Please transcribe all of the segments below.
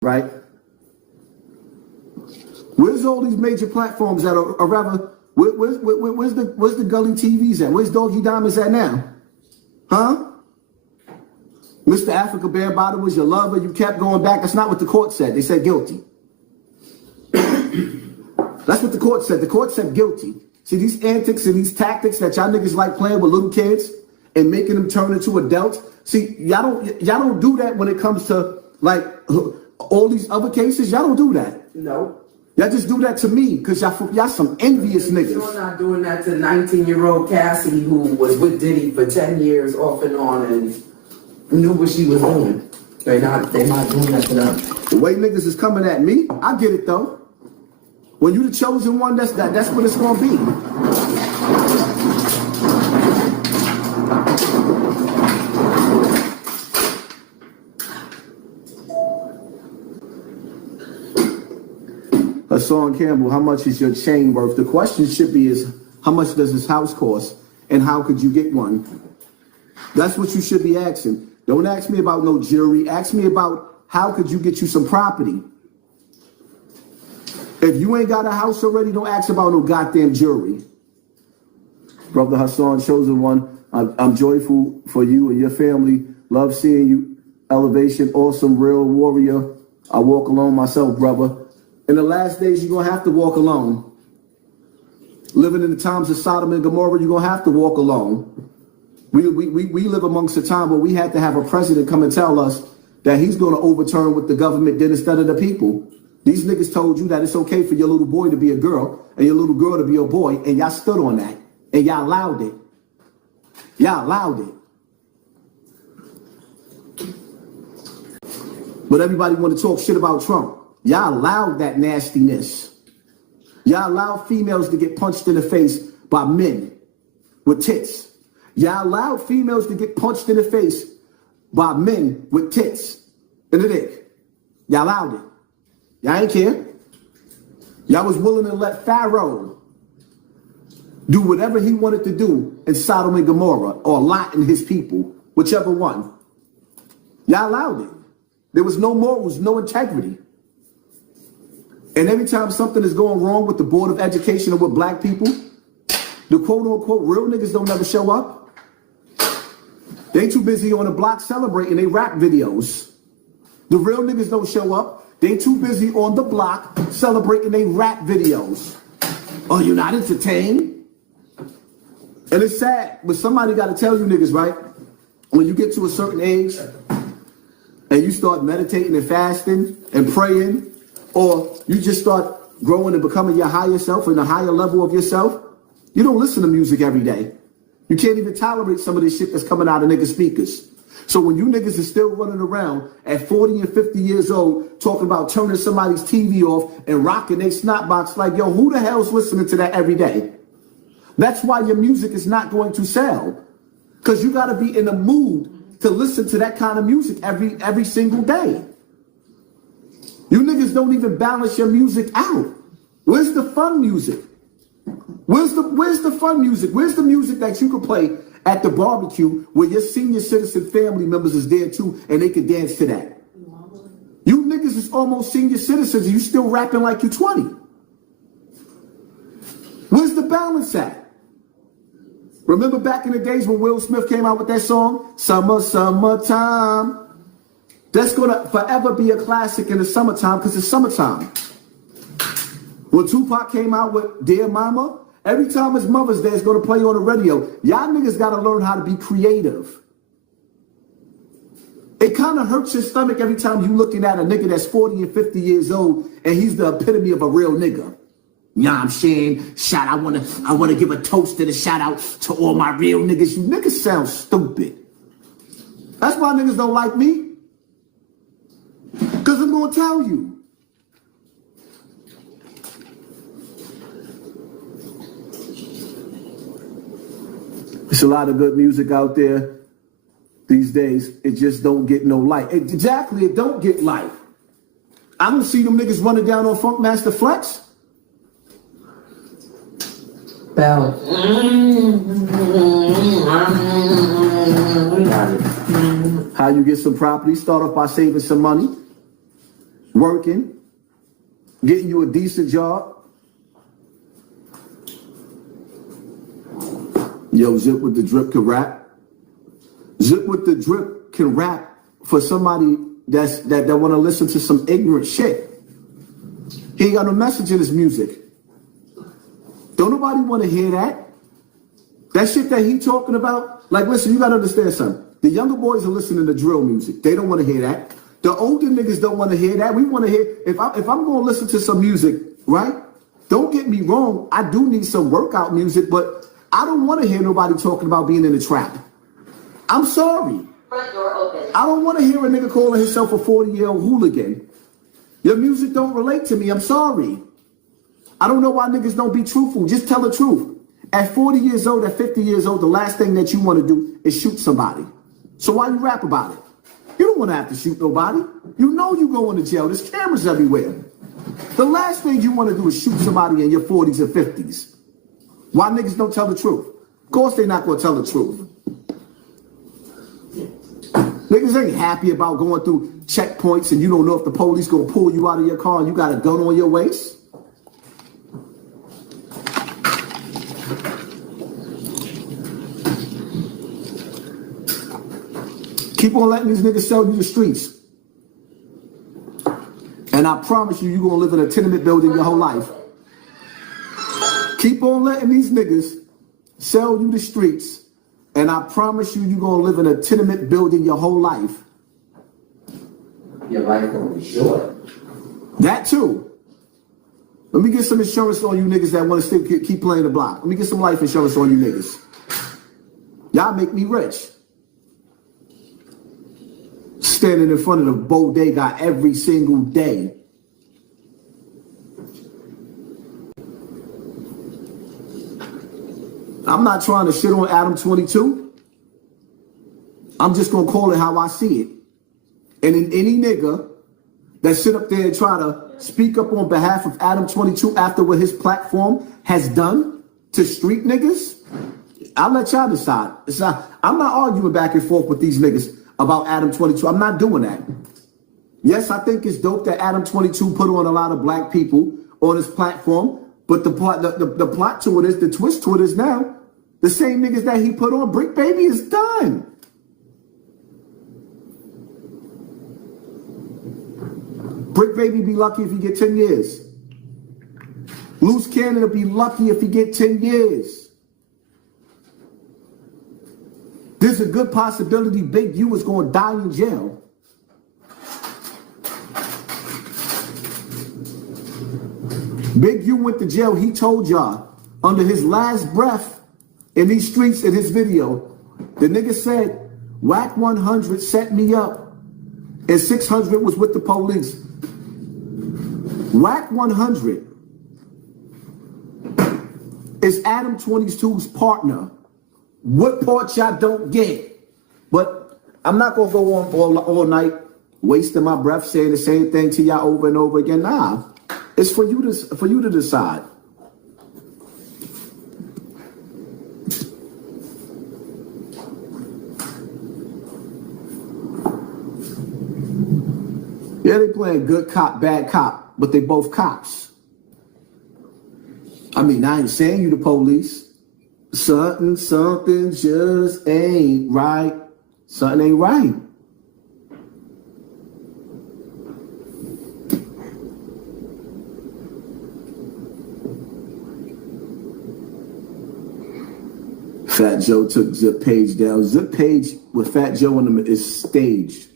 right? Where's all these major platforms that are rather, where's the gully TVs at? Where's Doggy Diamonds at now? Huh? Mr. Africa Bear Bottom was your lover. You kept going back. That's not what the court said. They said guilty. That's what the court said. The court said guilty. See, these antics and these tactics that y'all niggas like playing with little kids and making them turn into adults. See, y'all don't do that when it comes to like all these other cases. Y'all don't do that. No. Y'all just do that to me because y'all some envious niggas. You're not doing that to 19-year-old Cassie who was with Diddy for 10 years off and on and knew what she was doing. They're not doing that to them. The way niggas is coming at me, I get it though. When you the chosen one, that's what it's gonna be. Hassan Campbell, how much is your chain worth? The question should be is, how much does this house cost and how could you get one? That's what you should be asking. Don't ask me about no jewelry. Ask me about how could you get you some property. If you ain't got a house already, don't ask about no goddamn jewelry. Brother Hassan, chosen one, I'm joyful for you and your family. Love seeing you. Elevation, awesome, real warrior. I walk alone myself, brother. In the last days, you're going to have to walk alone. Living in the times of Sodom and Gomorrah, you're going to have to walk alone. We live amongst a time where we had to have a president come and tell us that he's going to overturn what the government did instead of the people. These niggas told you that it's okay for your little boy to be a girl and your little girl to be a boy, and y'all stood on that, and y'all allowed it. Y'all allowed it. But everybody want to talk shit about Trump. Y'all allowed that nastiness. Y'all allowed females to get punched in the face by men with tits. Y'all allowed females to get punched in the face by men with tits in the dick. Y'all allowed it. Y'all ain't care. Y'all was willing to let Pharaoh do whatever he wanted to do in Sodom and Gomorrah, or Lot and his people, whichever one. Y'all allowed it. There was no morals, no integrity. And every time something is going wrong with the Board of Education or with black people, the quote unquote real niggas don't never show up. They too busy on the block celebrating they rap videos. The real niggas don't show up. They too busy on the block celebrating they rap videos. Oh, you're not entertained? And it's sad, but somebody got to tell you niggas, right? When you get to a certain age and you start meditating and fasting and praying, or you just start growing and becoming your higher self and a higher level of yourself, you don't listen to music every day. You can't even tolerate some of this shit that's coming out of niggas' speakers. So when you niggas are still running around at 40 and 50 years old talking about turning somebody's TV off and rocking their snot box, like, yo, who the hell's listening to that every day? That's why your music is not going to sell. Because you got to be in the mood to listen to that kind of music every single day. You niggas don't even balance your music out. Where's the fun music? Where's the fun music? Where's the music that you can play at the barbecue where your senior citizen family members is there too and they can dance to that? You niggas is almost senior citizens and you still rapping like you 20. Where's the balance at? Remember back in the days when Will Smith came out with that song, Summertime? That's gonna forever be a classic in the summertime because it's summertime. When Tupac came out with Dear Mama, every time his Mother's Day is gonna play on the radio. Y'all niggas gotta learn how to be creative. It kind of hurts your stomach every time you looking at a nigga that's 40 and 50 years old and he's the epitome of a real nigga. You know what I'm saying? I wanna give a toast and a shout out to all my real niggas. You niggas sound stupid. That's why niggas don't like me. Because I'm going to tell you. There's a lot of good music out there these days. It just don't get no light. Exactly, it don't get light. I don't see them niggas running down on Funkmaster Flex. Bell. How you get some property? Start off by saving some money. working, getting you a decent job. Yo, Zip with the Drip can rap. Zip with the Drip can rap for somebody that want to listen to some ignorant shit. He ain't got no message in his music. Don't nobody want to hear that. That shit that he talking about, like, listen, you got to understand something. The younger boys are listening to drill music. They don't want to hear that. The older niggas don't want to hear that. We want to hear, if I'm going to listen to some music, right? Don't get me wrong. I do need some workout music, but I don't want to hear nobody talking about being in the trap. I'm sorry. Front door open. I don't want to hear a nigga calling himself a 40-year-old hooligan. Your music don't relate to me. I'm sorry. I don't know why niggas don't be truthful. Just tell the truth. At 40 years old, at 50 years old, the last thing that you want to do is shoot somebody. So why you rap about it? You don't want to have to shoot nobody. You know you going to jail. There's cameras everywhere. The last thing you want to do is shoot somebody in your 40s and 50s. Why niggas don't tell the truth? Of course they're not going to tell the truth. Niggas ain't happy about going through checkpoints and you don't know if the police going to pull you out of your car and you got a gun on your waist. Keep on letting these niggas sell you the streets. And I promise you're going to live in a tenement building your whole life. Keep on letting these niggas sell you the streets. And I promise you're going to live in a tenement building your whole life. Your life gonna be short. That too. Let me get some insurance on you niggas that want to still keep playing the block. Let me get some life insurance on you niggas. Y'all make me rich. Standing in front of the bodega every single day. I'm not trying to shit on Adam 22. I'm just going to call it how I see it. And in any nigga that sit up there and try to speak up on behalf of Adam 22 after what his platform has done to street niggas, I'll let y'all decide. I'm not arguing back and forth with these niggas about Adam 22. I'm not doing that. Yes, I think it's dope that Adam 22 put on a lot of black people on his platform, but the plot to it is, the twist to it is now, the same niggas that he put on, Brick Baby is done. Brick Baby be lucky if he get 10 years. Loose Cannon will be lucky if he get 10 years. There's a good possibility Big U is going to die in jail. Big U went to jail. He told y'all under his last breath in these streets in his video, the nigga said, Whack 100 set me up and 600 was with the police. Whack 100 is Adam 22's partner. What part y'all don't get? But I'm not gonna go on all night wasting my breath saying the same thing to y'all over and over again. Nah, it's for you to decide. Yeah, they playing good cop, bad cop, but they both cops. I mean, I ain't saying you the police. Something just ain't right. Something ain't right. Fat Joe took Zip Page down. Zip Page with Fat Joe in them is staged.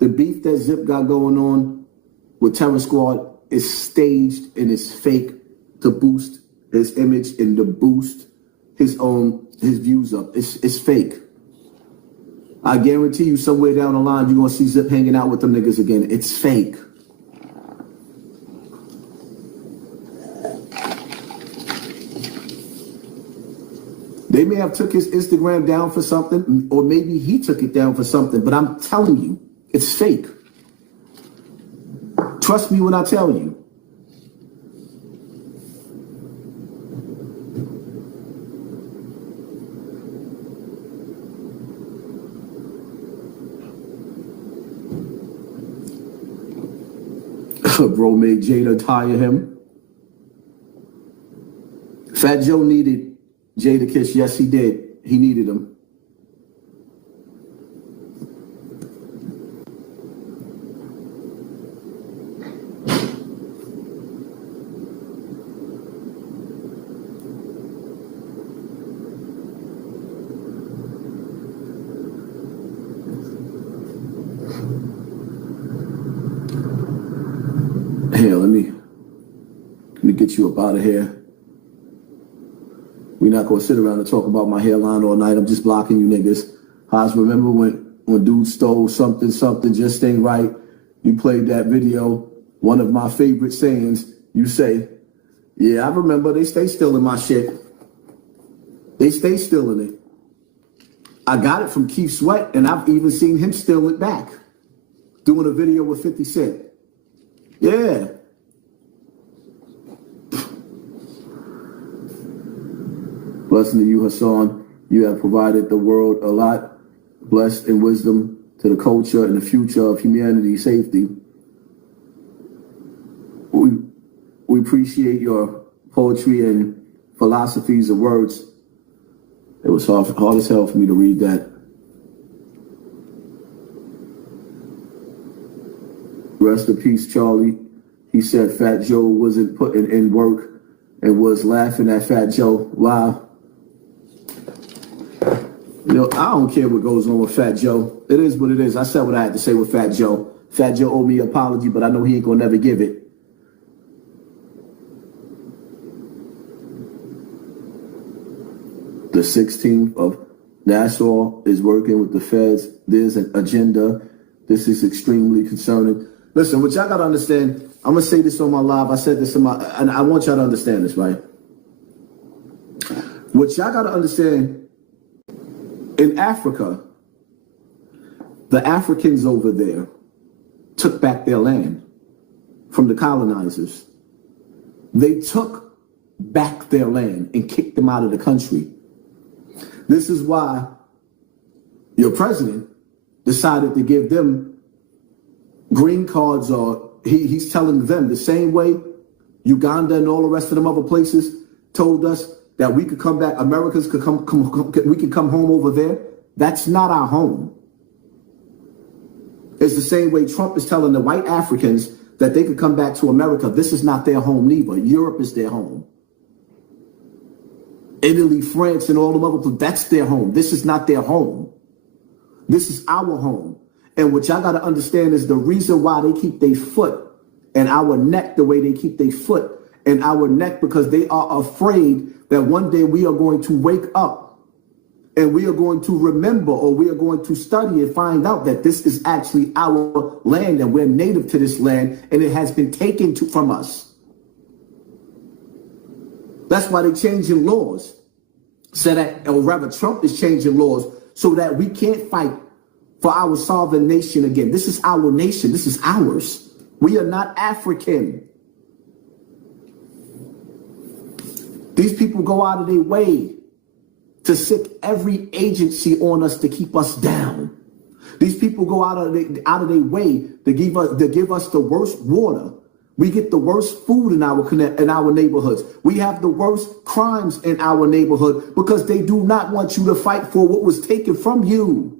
The beef that Zip got going on with Terror Squad is staged and is fake to boost his image and to boost his views up. It's fake. I guarantee you somewhere down the line you're gonna see Zip hanging out with them niggas again. It's fake. They may have took his Instagram down for something, or maybe he took it down for something, but I'm telling you, it's fake. Trust me when I tell you. Bro made Jada tire him. Fat Joe needed Jada Kiss. Yes, he did. He needed him. Here, let me get you up out of here. We're not gonna sit around and talk about my hairline all night. I'm just blocking you niggas. Haas, remember when dude stole something just ain't right? You played that video. One of my favorite sayings. You say, "Yeah, I remember. They stay stealing my shit. They stay stealing it. I got it from Keith Sweat, and I've even seen him steal it back, doing a video with 50 Cent. Yeah." Blessing to you, Hassan. You have provided the world a lot. Blessed in wisdom to the culture and the future of humanity safety. We appreciate your poetry and philosophies of words. It was hard as hell for me to read that. Rest in peace, Charlie. He said Fat Joe wasn't putting in work and was laughing at Fat Joe. Wow. You know, I don't care what goes on with Fat Joe. It is what it is. I said what I had to say with Fat Joe. Fat Joe owed me an apology, but I know he ain't gonna never give it. The 16th of Nassau is working with the feds. There's an agenda. This is extremely concerning. Listen, what y'all gotta understand, I'm gonna say this on my live. I said this and I want y'all to understand this, right? What y'all gotta understand, in Africa, the Africans over there took back their land from the colonizers. They took back their land and kicked them out of the country. This is why your president decided to give them green cards, or he's telling them the same way Uganda and all the rest of them other places told us that we could come back, Americans could we could come home over there. That's not our home. It's the same way Trump is telling the white Africans that they could come back to America. This is not their home neither. Europe is their home. Italy, France, and all the other places, that's their home. This is not their home. This is our home. And what y'all got to understand is the reason why they keep their foot and our neck the way they keep their foot and our neck, because they are afraid that one day we are going to wake up and we are going to remember, or we are going to study and find out that this is actually our land and we're native to this land and it has been taken from us. That's why they're changing laws. So that, or rather Trump is changing laws so that we can't fight for our sovereign nation again. This is our nation. This is ours. We are not African. These people go out of their way to sick every agency on us to keep us down. These people go out of their way to give us the worst water. We get the worst food in our neighborhoods. We have the worst crimes in our neighborhood because they do not want you to fight for what was taken from you.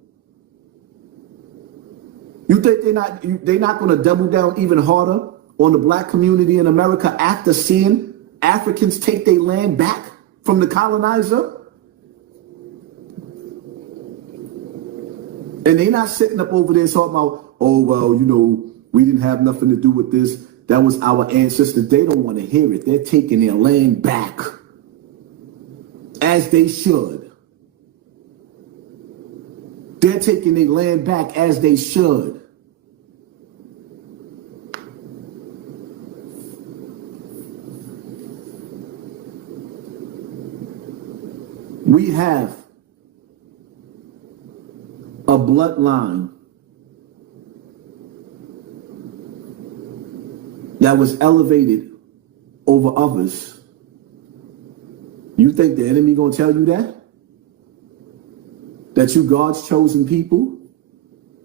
You think they're not going to double down even harder on the black community in America after seeing Africans take their land back from the colonizer? And they're not sitting up over there talking about, oh, well, you know, we didn't have nothing to do with this. That was our ancestors. They don't want to hear it. They're taking their land back, as they should. They're taking their land back as they should. We have a bloodline that was elevated over others. You think the enemy gonna tell you that? That you God's chosen people?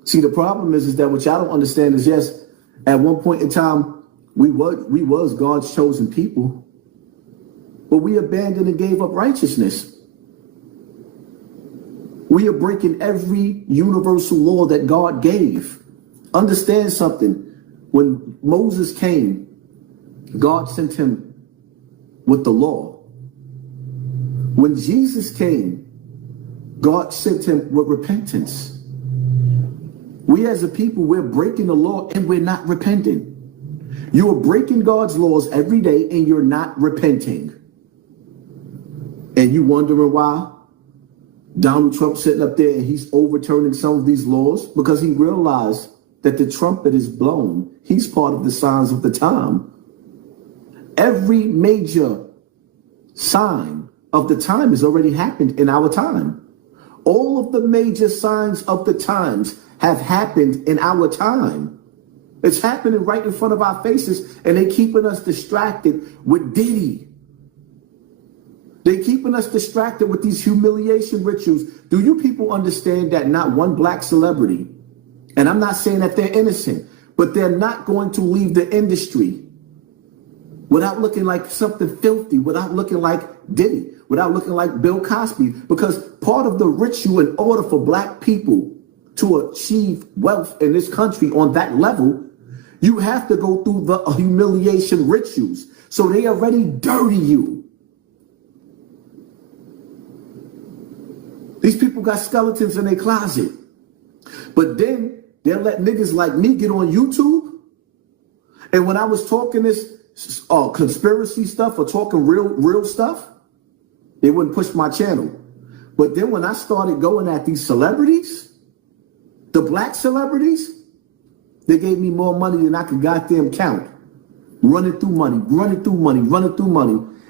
See, the problem is that what y'all don't understand is, yes, at one point in time, We was God's chosen people, but we abandoned and gave up righteousness. We are breaking every universal law that God gave. Understand something. When Moses came, God sent him with the law. When Jesus came, God sent him with repentance. We as a people, we're breaking the law and we're not repenting. You are breaking God's laws every day and you're not repenting. And you wondering why Donald Trump sitting up there and he's overturning some of these laws? Because he realized that the trumpet is blown. He's part of the signs of the time. Every major sign of the time has already happened in our time. All of the major signs of the times have happened in our time. It's happening right in front of our faces, and they're keeping us distracted with Diddy. They're keeping us distracted with these humiliation rituals. Do you people understand that not one black celebrity, and I'm not saying that they're innocent, but they're not going to leave the industry without looking like something filthy, without looking like Diddy, without looking like Bill Cosby? Because part of the ritual in order for black people to achieve wealth in this country on that level, you have to go through the humiliation rituals. So they already dirty you. These people got skeletons in their closet. But then they'll let niggas like me get on YouTube. And when I was talking this conspiracy stuff or talking real stuff, they wouldn't push my channel. But then when I started going at these celebrities, the black celebrities, they gave me more money than I could goddamn count. Running through money,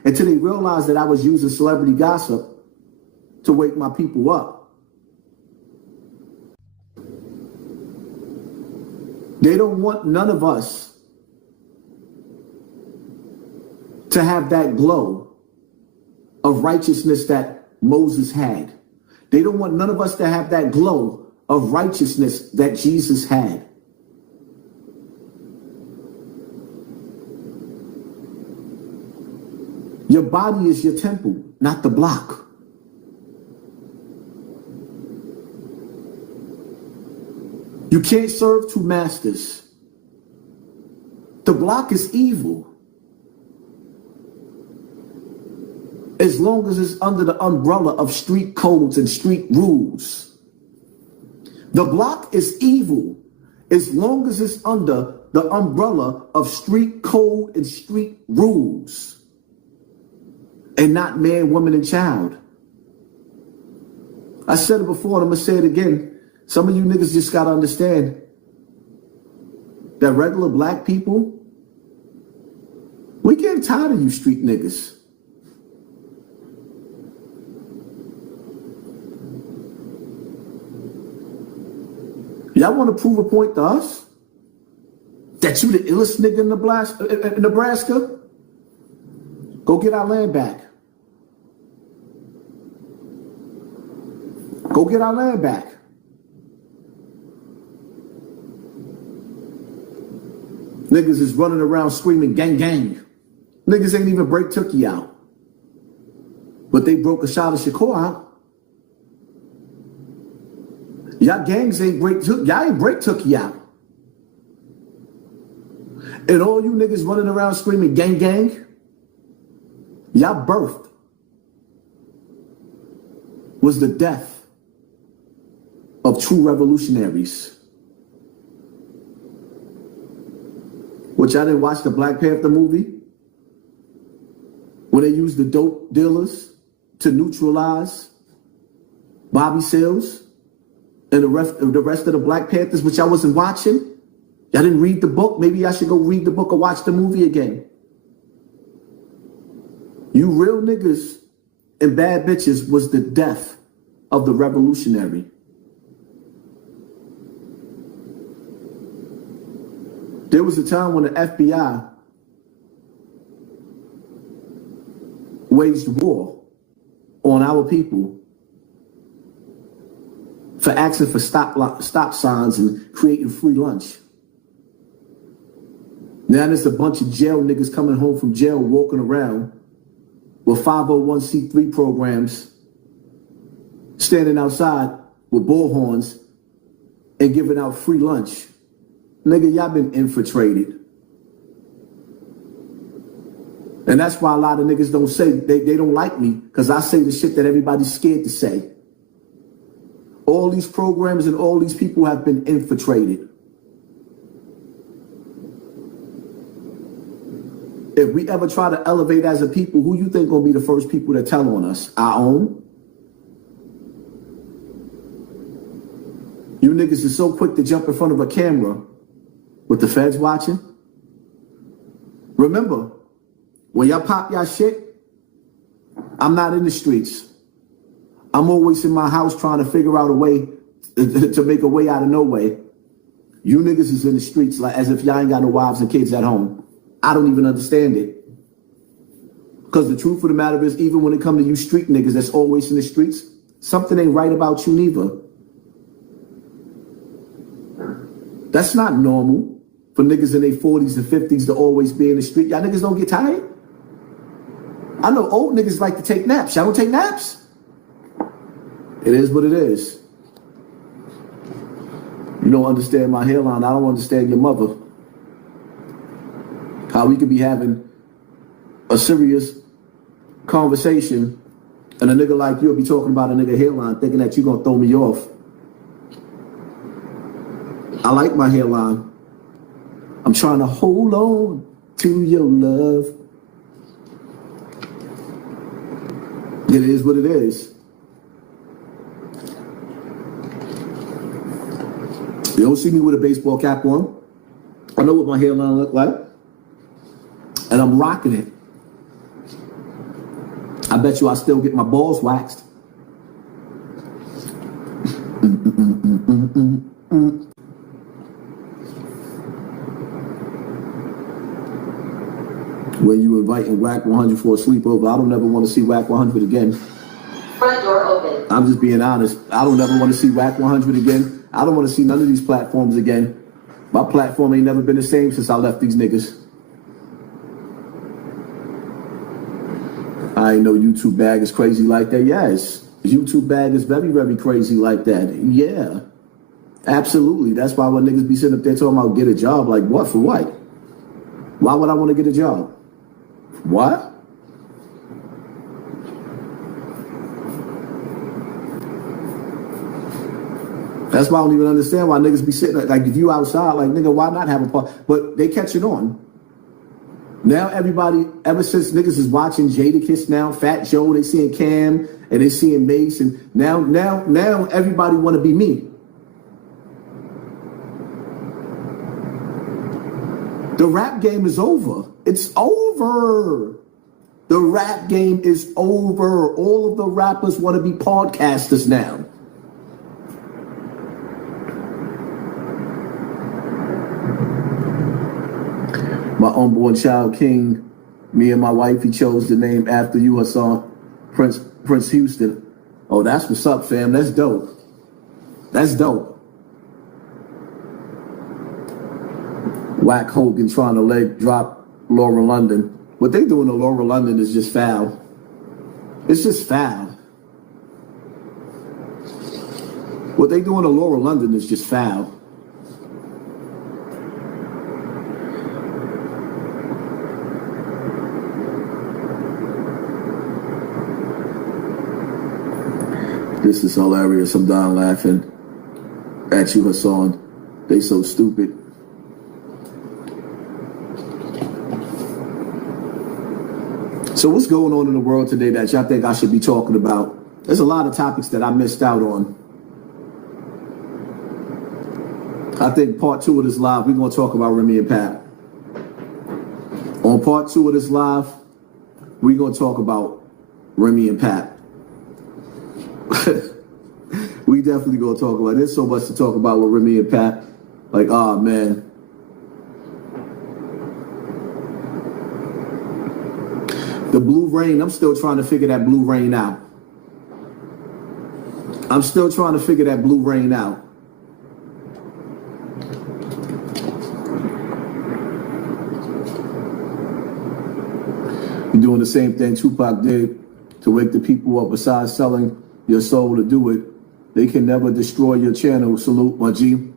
until they realized that I was using celebrity gossip to wake my people up. They don't want none of us to have that glow of righteousness that Moses had. They don't want none of us to have that glow of righteousness that Jesus had. Your body is your temple, not the block. You can't serve two masters. The block is evil. As long as it's under the umbrella of street codes and street rules. The block is evil as long as it's under the umbrella of street code and street rules. And not man, woman, and child. I said it before and I'm going to say it again. Some of you niggas just got to understand that regular black people, we getting tired of you street niggas. Y'all want to prove a point to us? That you the illest nigga in Nebraska? Go get our land back. Go get our land back. Niggas is running around screaming gang gang. Niggas ain't even break Tookie out. But they broke a shot of Shakur out. Y'all gangs ain't break Tookie. Y'all ain't break Tookie out. And all you niggas running around screaming gang gang, y'all birthed was the death of true revolutionaries. Which I didn't watch the Black Panther movie, where they used the dope dealers to neutralize Bobby Seals and the rest of the Black Panthers, which I wasn't watching. Y'all didn't read the book. Maybe I should go read the book or watch the movie again. You real niggas and bad bitches was the death of the revolutionary. There was a time when the FBI waged war on our people for asking for stop signs and creating free lunch. Now there's a bunch of jail niggas coming home from jail walking around with 501c3 programs, standing outside with bullhorns and giving out free lunch. Nigga, y'all been infiltrated. And that's why a lot of niggas don't say, they don't like me, because I say the shit that everybody's scared to say. All these programs and all these people have been infiltrated. If we ever try to elevate as a people, who you think gonna be the first people to tell on us? Our own? You niggas is so quick to jump in front of a camera with the feds watching. Remember, when y'all pop y'all shit, I'm not in the streets. I'm always in my house trying to figure out a way to make a way out of no way. You niggas is in the streets like as if y'all ain't got no wives and kids at home. I don't even understand it. Because the truth of the matter is, even when it comes to you street niggas that's always in the streets, something ain't right about you neither. That's not normal for niggas in their 40s and 50s to always be in the street. Y'all niggas don't get tired? I know old niggas like to take naps. Y'all don't take naps? It is what it is. You don't understand my hairline. I don't understand your mother. How we could be having a serious conversation and a nigga like you'll be talking about a nigga hairline thinking that you're gonna throw me off. I like my hairline. I'm trying to hold on to your love. It is what it is. You don't see me with a baseball cap on. I know what my hairline look like. And I'm rocking it. I bet you I still get my balls waxed. When you inviting Whack 100 for a sleepover, I don't ever want to see Whack 100 again. Front door open. I'm just being honest. I don't ever want to see Whack 100 again. I don't want to see none of these platforms again. My platform ain't never been the same since I left these niggas. I ain't know YouTube bag is crazy like that. Yes, YouTube bag is very, very crazy like that. Yeah, absolutely. That's why when niggas be sitting up there talking about get a job, like what, for what? Why would I want to get a job? What? That's why I don't even understand why niggas be sitting like if you outside, like nigga, why not have a part? But they catch it on. Now everybody, ever since niggas is watching Jadakiss now, Fat Joe, they seeing Cam and they seeing Mace, and now everybody want to be me. The rap game is over. It's over. The rap game is over. All of the rappers want to be podcasters now. My unborn child king, me and my wife, he chose the name after you, Hassan, Prince Houston. Oh, that's what's up, fam. That's dope. That's dope. Whack Hogan trying to leg drop Laura London. What they doing to Laura London is just foul. It's just foul. What they doing to Laura London is just foul. This is hilarious. I'm dying laughing at you, Hassan. They so stupid. So what's going on in the world today that y'all think I should be talking about? There's a lot of topics that I missed out on. I think part 2 of this live, we're going to talk about Remy and Pat. On part 2 of this live, we're going to talk about Remy and Pat. We definitely gonna talk about it. There's so much to talk about with Remy and Pat. Like, oh man. The blue rain, I'm still trying to figure that blue rain out. I'm still trying to figure that blue rain out. You're doing the same thing Tupac did to wake the people up. Besides selling your soul to do it, they can never destroy your channel. Salute, my G.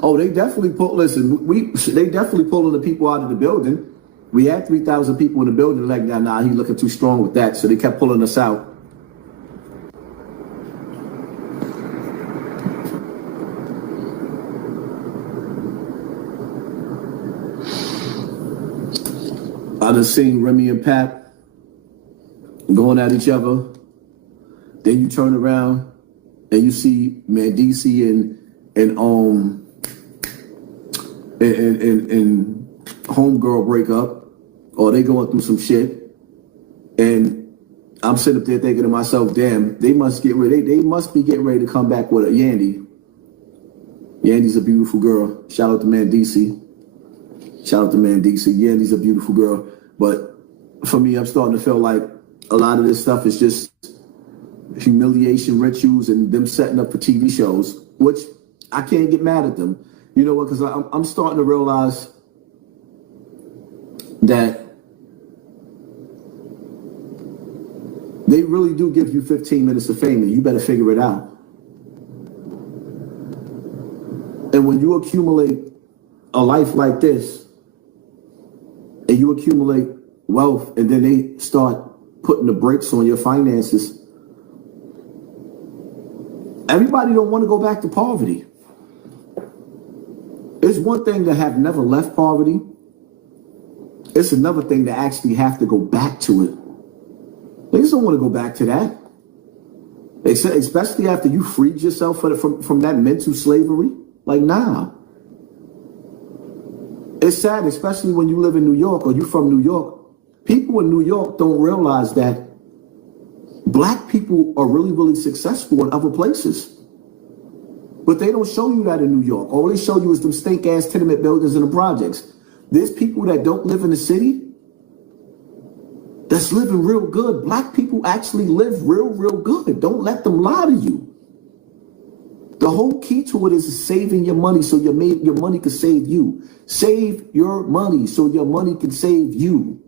Oh, they definitely they definitely pulling the people out of the building. We had 3,000 people in the building. Like, nah, he looking too strong with that. So they kept pulling us out. I done seen Remy and Pat going at each other. Then you turn around and you see Mandisi and homegirl break up, or they going through some shit. And I'm sitting up there thinking to myself, damn, they must be getting ready to come back with a Yandy. Yandy's a beautiful girl. Shout out to Mandisi. Yandy's a beautiful girl. But for me, I'm starting to feel like a lot of this stuff is just humiliation rituals and them setting up for TV shows, which I can't get mad at them. You know what? Because I'm starting to realize that they really do give you 15 minutes of fame, and you better figure it out. And when you accumulate a life like this, and you accumulate wealth, and then they start putting the brakes on your finances, everybody don't want to go back to poverty. It's one thing to have never left poverty. It's another thing to actually have to go back to it. Niggas don't want to go back to that. Especially after you freed yourself from that mental slavery. Like, nah. It's sad, especially when you live in New York or you from New York. People in New York don't realize that black people are really, really successful in other places. But they don't show you that in New York. All they show you is them stink-ass tenement buildings and the projects. There's people that don't live in the city that's living real good. Black people actually live real, real good. Don't let them lie to you. The whole key to it is saving your money so your money can save you. Save your money so your money can save you.